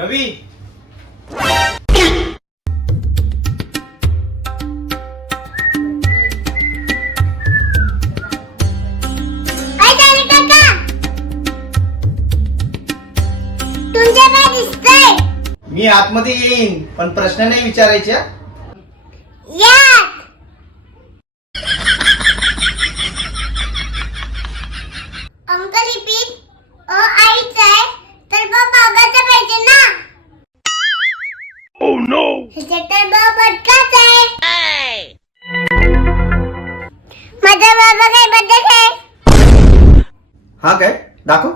रवी. काय झाले काका. तुमच्या काय दिसतंय? मी आतमध्ये येईन पण प्रश्न नाही विचारायचे? या अंकल रिपीट अ आईच आहे तर ब बाबाचा पाहिजे ना Oh no! ह्याच्यात तर ब बटकाच आहे माझा बाबा काय बद्दल आहे हा काय? दाखव.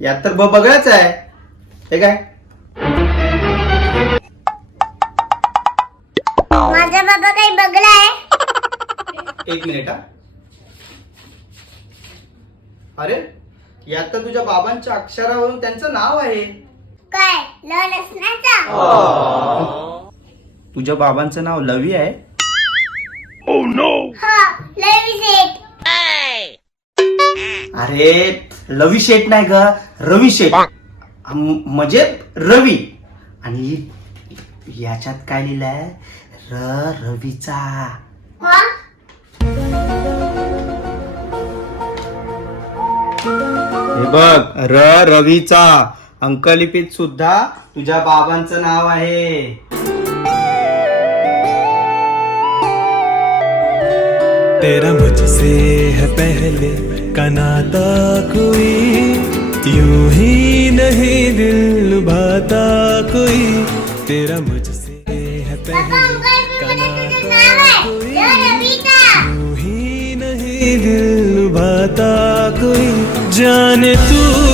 यात तर ब बगळाच आहे. हे काय? माझा बाबा काही बघलाय एक मिनिट अरे यात तर तुझ्या बाबांच्या अक्षरावरून त्यांचं नाव आहे. काय? ल तुझ्या बाबांचं नाव लवी आहे? Oh! हो अरे लवी शेठ नाही ग रवी शेठ. अम- म्हणजे रवी. आणि याच्यात काय लिहिलंय? र रवीचा. हो हे बघ. र रवीचा. अंकलिपीत सुद्धा तुझ्या बाबांचं नाव आहे. तेरा मुझसे है पहले का नाता कोई यूं ही नहीं दिल लुभाता कोई। तेरा मुझसे है पहले अंकल का मध्ये तुझं नाव नाता आहे ल रवीचा यूं ही नहीं दिल लुभाता कोई। जाने तू